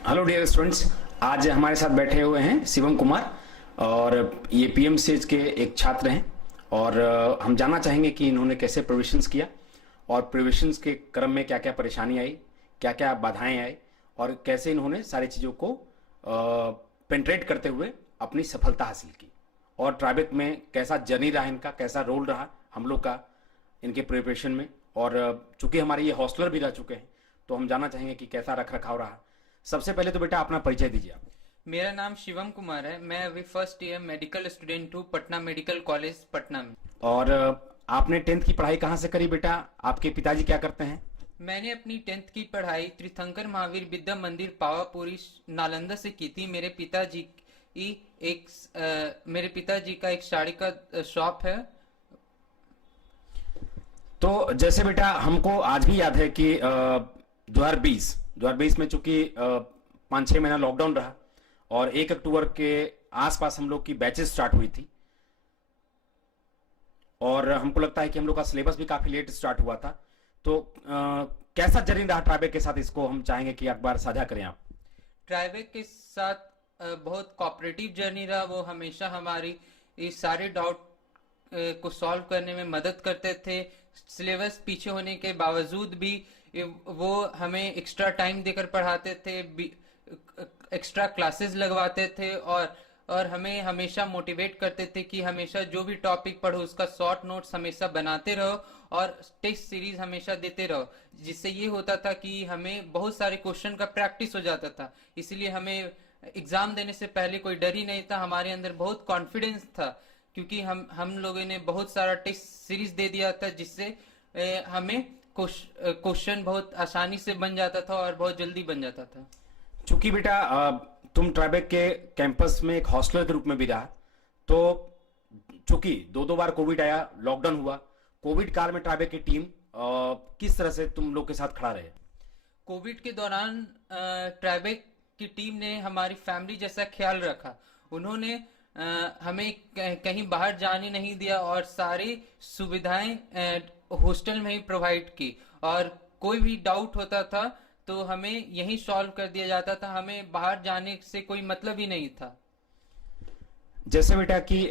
Hello dear students. आज हमारे साथ बैठे हुए हैं शिवम कुमार और ये पीएमसीएच के एक छात्र हैं। और हम जानना चाहेंगे कि इन्होंने कैसे प्रोविजंस किया और प्रोविजंस के क्रम में क्या क्या परेशानी आई, क्या क्या बाधाएं आई और कैसे इन्होंने सारी चीज़ों को पेंट्रेट करते हुए अपनी सफलता हासिल की। और ट्राइबेक में कैसा जर्नी रहा, इनका कैसा रोल रहा हम लोग का इनके प्रिपरेशन में। और चूंकि हमारे ये हॉस्टलर भी रह चुके हैं तो हम जानना चाहेंगे कि कैसा रख रखाव रहा। सबसे पहले तो बेटा अपना परिचय दीजिए आप। मेरा नाम शिवम कुमार है। मैं अभी फर्स्ट ईयर मेडिकल स्टूडेंट हूँ पटना मेडिकल कॉलेज पटना में। और आपने टेंथ की पढ़ाई कहाँ से करी बेटा? आपके पिताजी क्या करते हैं? मैंने अपनी 10th की पढ़ाई तीर्थंकर महावीर विद्या मंदिर पावापुरी नालंदा से की थी। मेरे पिताजी का एक साड़ी का शॉप है। तो जैसे बेटा हमको आज भी याद है कि 2020 में चूंकि 5-6 महीना लॉकडाउन रहा और 1 अक्टूबर के आसपास हम लोग की बैचेस स्टार्ट हुई थी। और हमको लगता है कि हम लोग का सिलेबस भी काफी लेट स्टार्ट हुआ था। तो कैसा जर्नी रहा ट्राइबेक के साथ, इसको हम चाहेंगे कि एक बार साझा करें आप। ट्राइबेक के साथ बहुत कोऑपरेटिव जर्नी रहा। वो हमेशा हमारी इस सारे डाउट को सॉल्व करने में मदद करते थे। सिलेबस पीछे होने के बावजूद भी वो हमें एक्स्ट्रा टाइम देकर पढ़ाते थे, एक्स्ट्रा क्लासेस लगवाते थे और हमें हमेशा मोटिवेट करते थे कि हमेशा जो भी टॉपिक पढ़ो उसका शॉर्ट नोट्स हमेशा बनाते रहो और टेस्ट सीरीज हमेशा देते रहो। जिससे ये होता था कि हमें बहुत सारे क्वेश्चन का प्रैक्टिस हो जाता था। इसलिए हमें एग्जाम देने से पहले कोई डर ही नहीं था। हमारे अंदर बहुत कॉन्फिडेंस था क्योंकि हम लोगों ने बहुत सारा टेस्ट सीरीज दे दिया था, जिससे हमें क्वेश्चन बहुत आसानी से बन जाता था और बहुत जल्दी बन जाता था। चूंकि बेटा तुम ट्राइबेक के कैंपस में एक हॉस्टलर के रूप में भी रहा, तो चूंकि दो बार कोविड आया, लॉकडाउन हुआ, कोविड काल में ट्राइबेक की टीम किस तरह से तुम लोग के साथ खड़ा रहे? कोविड के दौरान ट्राइबेक की टीम ने हमारी फैमिली जैसा ख्याल रखा। उन्होंने हमें कहीं बाहर जाने नहीं दिया और सारी सुविधाएं हॉस्टल में ही प्रोवाइड की। और कोई भी डाउट होता था तो हमें यही सॉल्व कर दिया जाता था। हमें बाहर जाने से कोई मतलब ही नहीं था। जैसे बेटा कि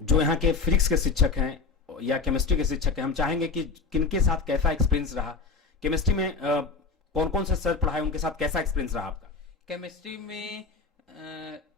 जो यहाँ के फिजिक्स के शिक्षक हैं या केमिस्ट्री के शिक्षक हैं, हम चाहेंगे कि किनके साथ कैसा एक्सपीरियंस रहा। केमिस्ट्री में कौन कौन से सर पढ़ाए, उनके साथ कैसा एक्सपीरियंस रहा आपका? केमिस्ट्री में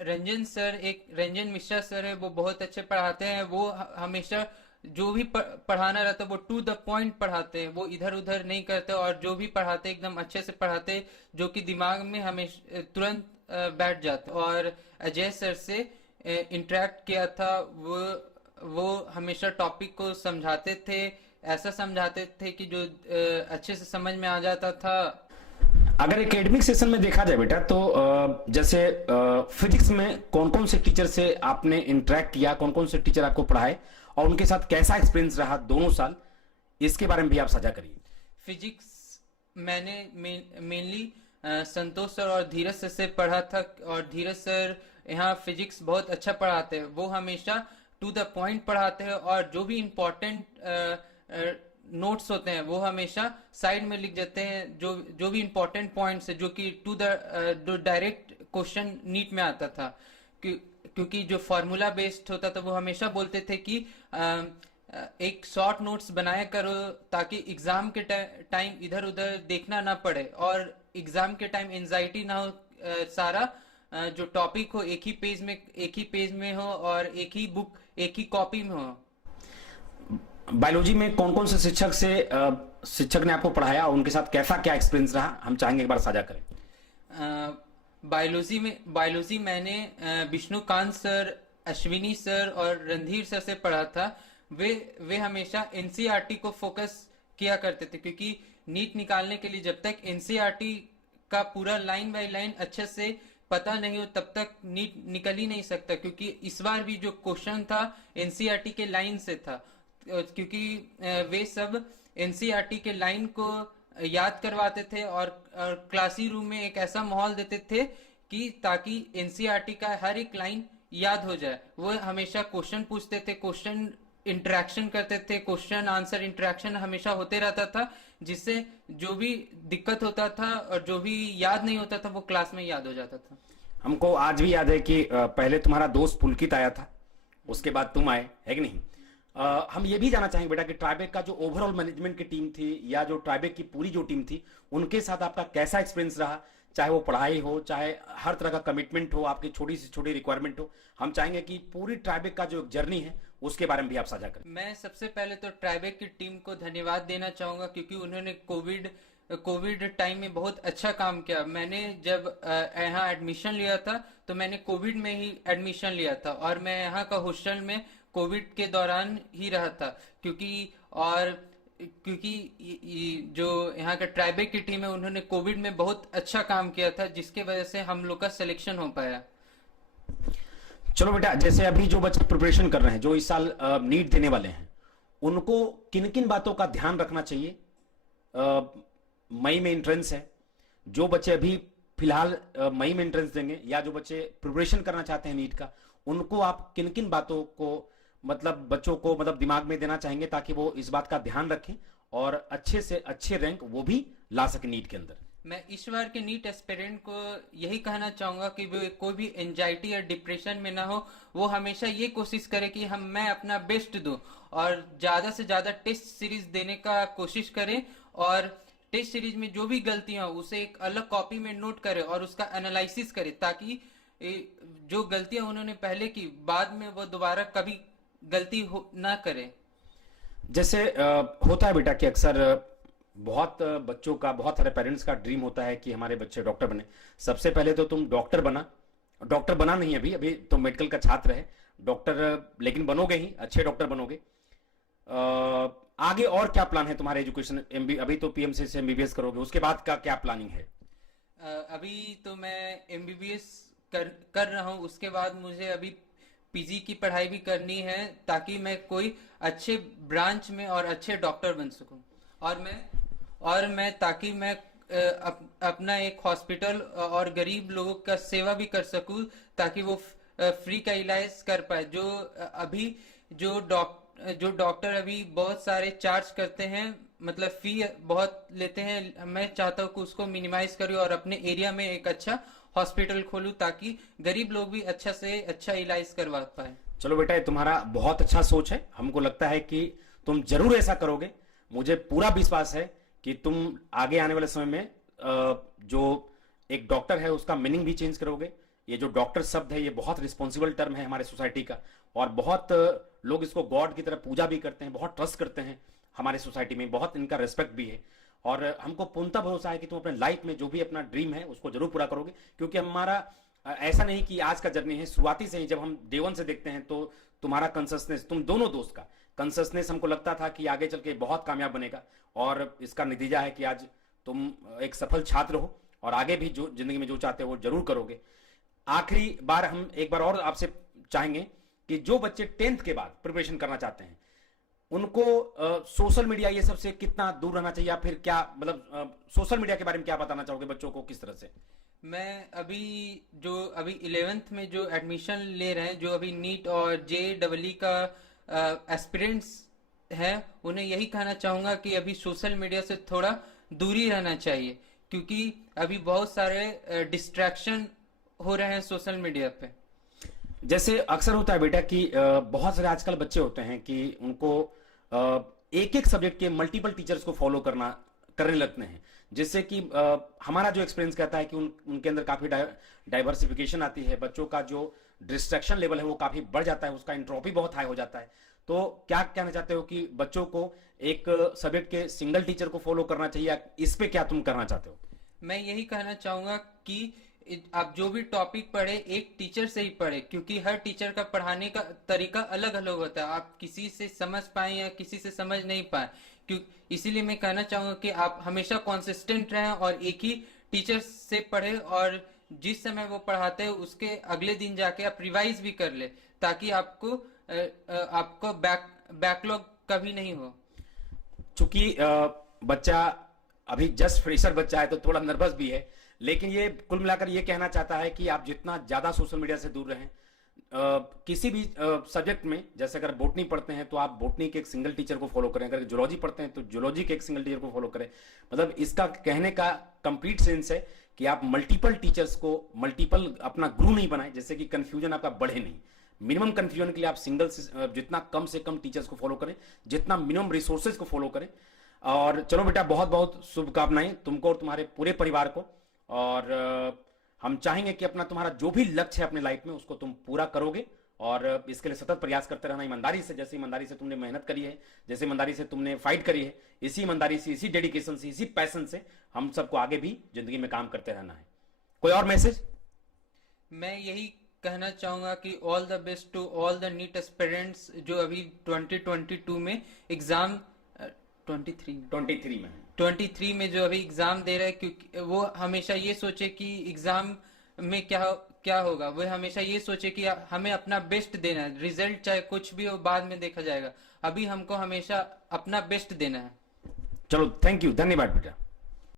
रंजन मिश्रा सर है, वो बहुत अच्छे पढ़ाते हैं। वो हमेशा जो भी पढ़ाना रहता है वो टू द पॉइंट पढ़ाते हैं। वो इधर उधर नहीं करते और जो भी पढ़ाते एकदम अच्छे से पढ़ाते, जो कि दिमाग में हमेशा तुरंत बैठ जाते। और अजय सर से इंटरेक्ट किया था। वो हमेशा टॉपिक को समझाते थे, ऐसा समझाते थे कि जो अच्छे से समझ में आ जाता था। अगर एकेडमिक सेशन में देखा जाए बेटा तो जैसे फिजिक्स में कौन कौन से टीचर से आपने इंटरेक्ट किया, कौन कौन से टीचर आपको पढ़ाए और उनके साथ कैसा एक्सपीरियंस रहा दोनों साल, इसके बारे में भी आप साझा करिए। फिजिक्स मैंने मेनली संतोष सर और धीरज सर से पढ़ा था। और धीरज सर यहाँ फिजिक्स बहुत अच्छा पढ़ाते हैं। वो हमेशा टू द पॉइंट पढ़ाते हैं और जो भी इम्पोर्टेंट नोट्स होते हैं वो हमेशा साइड में लिख देते हैं। जो भी इम्पोर्टेंट पॉइंट्स है जो कि जो डायरेक्ट क्वेश्चन नीट में आता था, क्योंकि जो फॉर्मूला बेस्ड होता था वो हमेशा बोलते थे कि एक शॉर्ट नोट्स बनाया करो ताकि एग्जाम के टाइम इधर उधर देखना ना पड़े और एग्जाम के टाइम एंजाइटी ना हो। सारा जो टॉपिक हो एक ही पेज में हो और एक ही बुक एक ही कॉपी में हो। बायोलॉजी में कौन कौन से शिक्षक ने आपको पढ़ाया और उनके साथ कैसा क्या एक्सपीरियंस रहा, हम चाहेंगे एक बार साझा करें। बायोलॉजी मैंने विष्णुकांत सर, अश्विनी सर और रणधीर सर से पढ़ा था। वे हमेशा एनसीईआरटी को फोकस किया करते थे, क्योंकि नीट निकालने के लिए जब तक एनसीईआरटी का पूरा लाइन बाय लाइन अच्छे से पता नहीं हो तब तक नीट निकल ही नहीं सकता। क्योंकि इस बार भी जो क्वेश्चन था एनसीईआरटी के लाइन से था, क्योंकि वे सब एनसीईआरटी के लाइन को याद करवाते थे और क्लासी रूम में एक ऐसा माहौल देते थे कि ताकि एनसीईआरटी का हर एक लाइन याद हो जाए। वो हमेशा क्वेश्चन पूछते थे, क्वेश्चन इंटरेक्शन करते थे, क्वेश्चन आंसर इंटरेक्शन हमेशा होते रहता था, जिससे जो भी दिक्कत होता था और जो भी याद नहीं होता था वो क्लास में याद हो जाता था। हमको आज भी याद है कि पहले तुम्हारा दोस्त पुलकित आया था, उसके बाद तुम आए, है कि नहीं? हम ये भी जानना चाहेंगे बेटा कि ट्राइबेक का जो ओवरऑल मैनेजमेंट की टीम थी या जो ट्राइबेक की पूरी जो टीम थी, उनके साथ आपका कैसा एक्सपीरियंस रहा? चाहे वो पढ़ाई हो, चाहे हर तरह का कमिटमेंट हो, आपकी छोटी से छोटी रिक्वायरमेंट हो। हम चाहेंगे कि पूरी ट्राइबेक का जो जर्नी है उसके बारे में भी आप साझा करें। मैं सबसे पहले तो ट्राइबेक की टीम को धन्यवाद देना चाहूंगा क्योंकि उन्होंने कोविड टाइम में बहुत अच्छा काम किया। मैंने जब यहाँ एडमिशन लिया था तो मैंने कोविड में ही एडमिशन लिया था और मैं यहाँ का हॉस्टल में कोविड के दौरान ही रहा था क्योंकि जो यहाँ का ट्राइबेक की टीम है उन्होंने कोविड में बहुत अच्छा काम किया था, जिसके वजह से हम लोग का सिलेक्शन हो पाया। चलो बेटा, जैसे अभी जो बच्चे प्रिपरेशन कर रहे हैं, जो इस साल नीट देने वाले हैं, उनको किन किन बातों का ध्यान रखना चाहिए? मई में एंट्रेंस है, जो बच्चे अभी फिलहाल मई में एंट्रेंस देंगे या जो बच्चे प्रिपरेशन करना चाहते हैं नीट का, उनको आप किन किन बातों को बच्चों को दिमाग में देना चाहेंगे ताकि वो इस बात का ध्यान रखें और अच्छे से अच्छे रैंक वो भी ला सके नीट के अंदर? मैं इस बार के नीट एस्पिरेंट को यही कहना चाहूंगा कि वो कोई भी एंजाइटी या डिप्रेशन में ना हो। वो हमेशा ये कोशिश करे कि मैं अपना बेस्ट दूं और ज्यादा से ज्यादा टेस्ट सीरीज देने का कोशिश करें और टेस्ट सीरीज में जो भी गलतियां हो उसे एक अलग कॉपी में नोट करे और उसका एनालिसिस करे ताकि जो गलतियां उन्होंने पहले की बाद में वो दोबारा कभी गलती ना करे। जैसे होता है बेटा कि अक्सर बहुत बच्चों का, बहुत सारे पेरेंट्स का ड्रीम होता है कि हमारे बच्चे डॉक्टर बने। सबसे पहले तो तुम डॉक्टर बना नहीं, अभी तो मेडिकल का छात्र है, डॉक्टर लेकिन बनोगे ही, अच्छे डॉक्टर बनोगे। आगे और क्या प्लान है तुम्हारे एजुकेशन? अभी तो पीएमसी से एमबीबीएस करोगे, उसके बाद का क्या प्लानिंग है? अभी तो मैं एमबीबीएस कर रहा हूँ, उसके बाद मुझे अभी पीजी की पढ़ाई भी करनी है ताकि मैं कोई अच्छे ब्रांच में और अच्छे डॉक्टर बन सकूं और मैं ताकि मैं अपना एक हॉस्पिटल और गरीब लोगों का सेवा भी कर सकूं ताकि वो फ्री का इलाज कर पाए। जो डॉक्टर अभी बहुत सारे चार्ज करते हैं, मतलब फी बहुत लेते हैं, मैं चाहता हूँ कि उसको मिनिमाइज करूँ और अपने एरिया में एक अच्छा हॉस्पिटल खोलूं ताकि गरीब लोग भी अच्छा से अच्छा इलाज करवा पाए। चलो बेटा, ये तुम्हारा बहुत अच्छा सोच है, हमको लगता है कि तुम जरूर ऐसा करोगे। मुझे पूरा विश्वास है कि तुम आगे आने वाले समय में जो एक डॉक्टर है उसका मीनिंग भी चेंज करोगे। ये जो डॉक्टर शब्द है ये बहुत रिस्पॉन्सिबल टर्म है हमारे सोसाइटी का और बहुत लोग इसको गॉड की तरह पूजा भी करते हैं, बहुत ट्रस्ट करते हैं हमारे सोसाइटी में, बहुत इनका रेस्पेक्ट भी है और हमको पूर्णतः भरोसा है कि तुम अपने लाइफ में जो भी अपना ड्रीम है उसको जरूर पूरा करोगे। क्योंकि हमारा ऐसा नहीं कि आज का जर्नी है, शुरुआती से ही जब हम डे वन से देखते हैं तो तुम्हारा कंसिस्टेंस, तुम दोनों दोस्त का कंसिस्टेंस हमको लगता था कि आगे चल के बहुत कामयाब बनेगा और इसका नतीजा है कि आज तुम एक सफल छात्र हो और आगे भी जो जिंदगी में जो चाहते हो जरूर करोगे। आखिरी बार हम एक बार और आपसे चाहेंगे कि जो बच्चे 10th के बाद प्रिपरेशन करना चाहते हैं उनको सोशल मीडिया ये सबसे कितना दूर रहना चाहिए या फिर क्या सोशल मीडिया के बारे में क्या बताना चाहोगे बच्चों को, किस तरह से? मैं अभी 11th में जो एडमिशन ले रहे हैं, जो अभी नीट और JEE का एस्पिरेंट्स हैं, उन्हें यही कहना चाहूंगा कि अभी सोशल मीडिया से थोड़ा दूरी रहना चाहिए क्योंकि अभी बहुत सारे डिस्ट्रैक्शन हो रहे हैं सोशल मीडिया पे। जैसे अक्सर होता है बेटा कि बहुत सारे आजकल बच्चे होते हैं कि उनको एक एक सब्जेक्ट के मल्टीपल टीचर्स को फॉलो करने लगते हैं, जिससे कि हमारा जो एक्सपीरियंस कहता है कि उनके अंदर काफी डाइवर्सिफिकेशन आती है, बच्चों का जो डिस्ट्रैक्शन लेवल है वो काफी बढ़ जाता है, उसका एंट्रोपी बहुत हाई हो जाता है। तो क्या कहना चाहते हो कि बच्चों को एक सब्जेक्ट के सिंगल टीचर को फॉलो करना चाहिए, इस पे क्या तुम करना चाहते हो? मैं यही कहना चाहूंगा कि आप जो भी टॉपिक पढ़े एक टीचर से ही पढ़े क्योंकि हर टीचर का पढ़ाने का तरीका अलग अलग होता है। आप किसी से समझ पाए या किसी से समझ नहीं पाए, इसीलिए मैं कहना चाहूंगा कि आप हमेशा कंसिस्टेंट रहें और एक ही टीचर से पढ़े और जिस समय वो पढ़ाते हैं उसके अगले दिन जाके आप रिवाइज भी कर ले ताकि आपको बैकलॉग कभी नहीं हो। चूंकि बच्चा अभी जस्ट फ्रेशर बच्चा है तो थोड़ा नर्वस भी है, लेकिन ये कुल मिलाकर ये कहना चाहता है कि आप जितना ज्यादा सोशल मीडिया से दूर रहें, किसी भी सब्जेक्ट में, जैसे अगर बोटनी पढ़ते हैं तो आप बोटनी के एक सिंगल टीचर को फॉलो करें, अगर जूलॉजी पढ़ते हैं तो जूलॉजी के एक सिंगल टीचर को फॉलो करें। मतलब इसका कहने का कंप्लीट सेंस है कि आप मल्टीपल टीचर्स को, मल्टीपल अपना गुरु नहीं बनाए, जैसे कि कंफ्यूजन आपका बढ़े नहीं। मिनिमम कंफ्यूजन के लिए आप सिंगल, जितना कम से कम टीचर्स को फॉलो करें, जितना मिनिमम रिसोर्सेज को फॉलो करें। और चलो बेटा, बहुत बहुत शुभकामनाएं तुमको और तुम्हारे पूरे परिवार को। और हम चाहेंगे कि अपना तुम्हारा जो भी लक्ष्य है अपने लाइफ में उसको तुम पूरा करोगे, और इसके लिए सतत प्रयास करते रहना ईमानदारी से। जैसे ईमानदारी से तुमने मेहनत करी है, जैसे ईमानदारी से तुमने फाइट करी है, इसी ईमानदारी से, इसी डेडिकेशन से, इसी पैशन से हम सबको आगे भी जिंदगी में काम करते रहना है। कोई और मैसेज? मैं यही कहना चाहूंगा कि all the best to all the NEET aspirants जो अभी 2022 में एग्जाम 23 में जो अभी एग्जाम दे रहे हैं, क्योंकि वो हमेशा ये सोचे कि एग्जाम में क्या होगा, वो हमेशा ये सोचे कि हमें अपना बेस्ट देना है, रिजल्ट चाहे कुछ भी हो बाद में देखा जाएगा, अभी हमको हमेशा अपना बेस्ट देना है। चलो, थैंक यू, धन्यवाद बेटा।